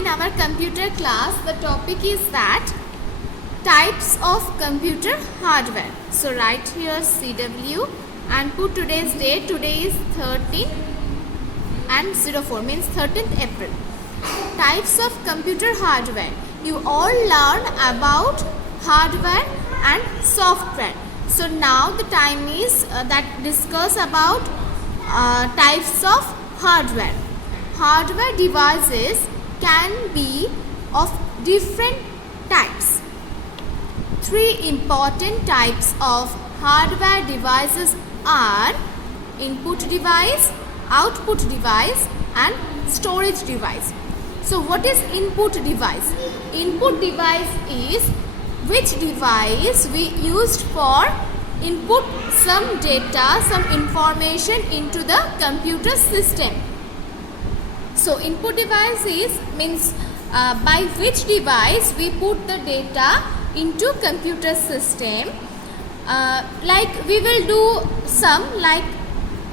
In our computer class, the topic is that types of computer hardware. So write here CW and put today's date. Today is 13 and 04 means 13th April. Types of computer hardware. You all learn about hardware and software. So now the time is that discuss about types of hardware. Hardware devices can be of different types. Three important types of hardware devices are input device, output device and storage device. So what is input device? Input device is which device we used for input some data, some information into the computer system. So input device is means by which device we put the data into computer system. Like we will do sum like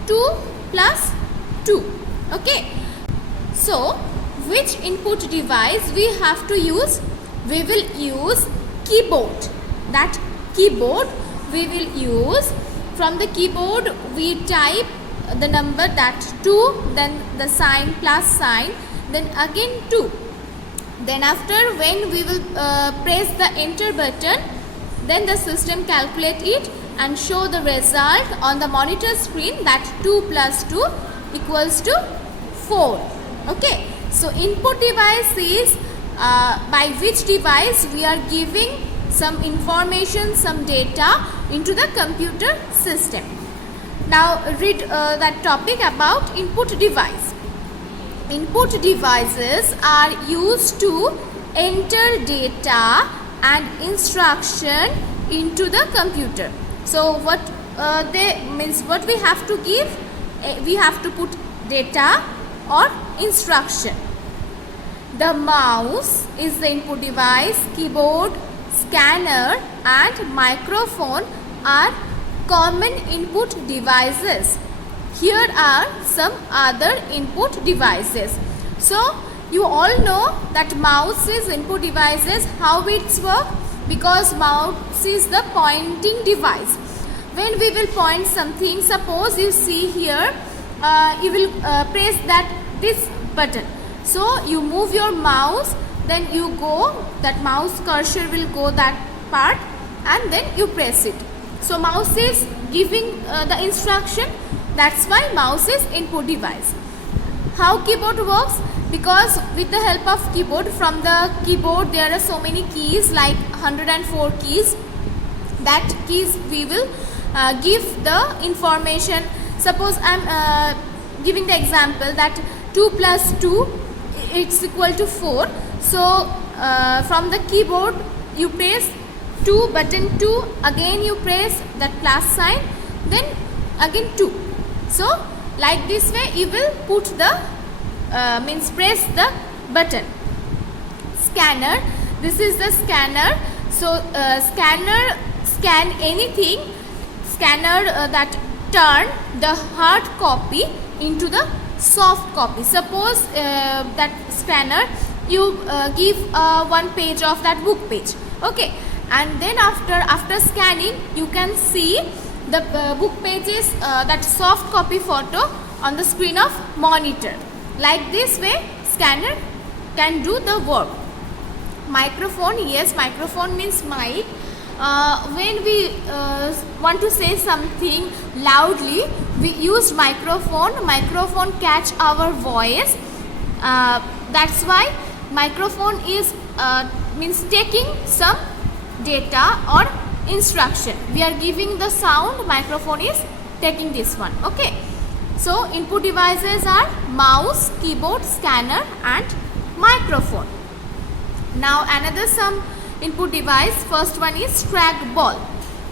2 plus 2. Okay. So which input device we have to use? We will use keyboard. That keyboard we will use. From the keyboard we type the number that 2, then the sign plus sign, then again 2. Then after when we will press the enter button, then the system calculate it and show the result on the monitor screen that 2 plus 2 equals to 4. Okay. So input device is by which device we are giving some information, some data into the computer system. Now read that topic about input device. Input devices are used to enter data and instruction into the computer. So what what we have to give? We have to put data or instruction. The mouse is the input device. Keyboard, scanner and microphone are common input devices. Here are some other input devices. So you all know that mouse is input devices. How it's work? Because mouse is the pointing device. When we will point something, suppose you see here, you will press this button. So you move your mouse, then you go, that mouse cursor will go that part and then you press it. So mouse is giving the instruction. That's why mouse is input device. How keyboard works? Because with the help of keyboard, from the keyboard there are so many keys, like 104 keys. That keys we will give the information. Suppose I am giving the example that 2 plus 2 it's equal to 4. So from the keyboard you press 2 button 2, again you press that plus sign, then again 2. So like this way you will put the press the button. Scanner, this is the scanner. So scanner scan anything. Scanner that turn the hard copy into the soft copy. Suppose that scanner you give one page of that book page. Okay. And then after scanning you can see the book pages, that soft copy photo on the screen of monitor. Like this way scanner can do the work. Microphone, yes, microphone means mic. When we want to say something loudly, we use microphone. Microphone catch our voice. That's why microphone is taking some data or instruction. We are giving the sound, microphone is taking this one. Okay. So input devices are mouse, keyboard, scanner and microphone. Now another some input device. First one is trackball.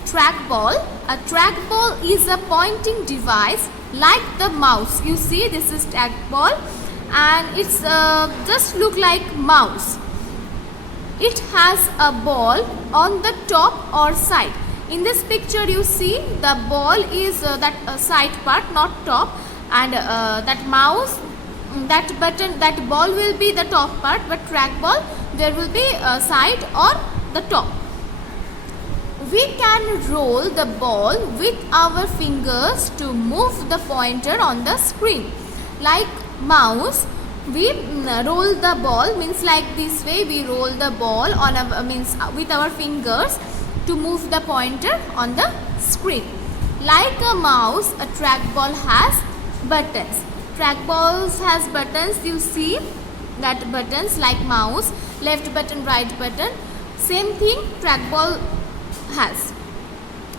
Trackball. A trackball is a pointing device like the mouse. You see, this is trackball and it's just look like mouse. It has a ball on the top or side. In this picture you see the ball is that side part, not top, and that mouse that button, that ball will be the top part, but trackball there will be a side or the top. We can roll the ball with our fingers to move the pointer on the screen. Like mouse, we roll the ball, means like this way we roll the ball on a means with our fingers to move the pointer on the screen. Like a mouse, a trackball has buttons. Trackballs has buttons, you see that buttons like mouse, left button, right button. Same thing trackball has.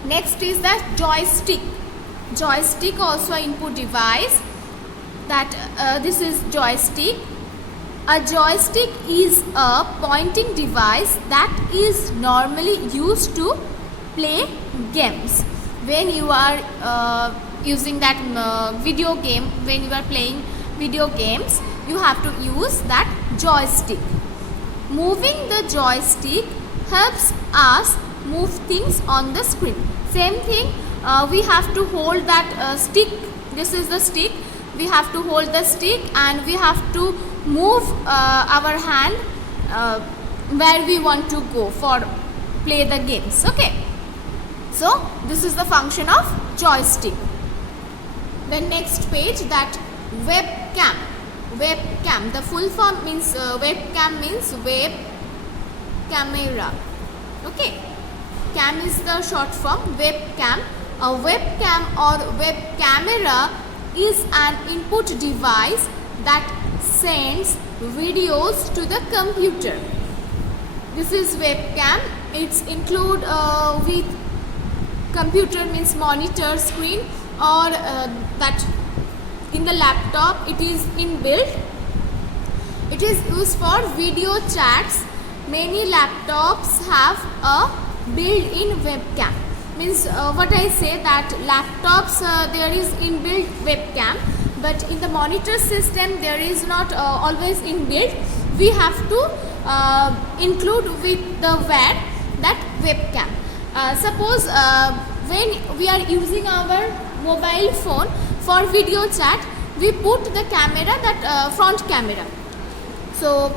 Next is the joystick. Joystick also input device. That this is joystick. A joystick is a pointing device that is normally used to play games. When you are using that video game, when you are playing video games, you have to use that joystick. Moving the joystick helps us move things on the screen. Same thing, we have to hold that stick. This is the stick. We have to hold the stick and we have to move our hand where we want to go for play the games. Okay, so this is the function of joystick. The next page, that webcam. Webcam, the full form means webcam means web camera. Okay, cam is the short form, webcam. A webcam or web camera is an input device that sends videos to the computer. This is webcam. It's include with computer means monitor screen, or that in the laptop it is inbuilt. It is used for video chats. Many laptops have a built-in webcam. Means what I say, that laptops there is inbuilt webcam, but in the monitor system there is not always inbuilt. We have to include with the web that webcam. Suppose when we are using our mobile phone for video chat, we put the camera, that front camera. So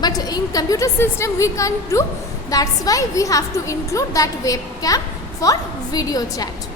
but in computer system we can't do. That's why we have to include that webcam for video chat.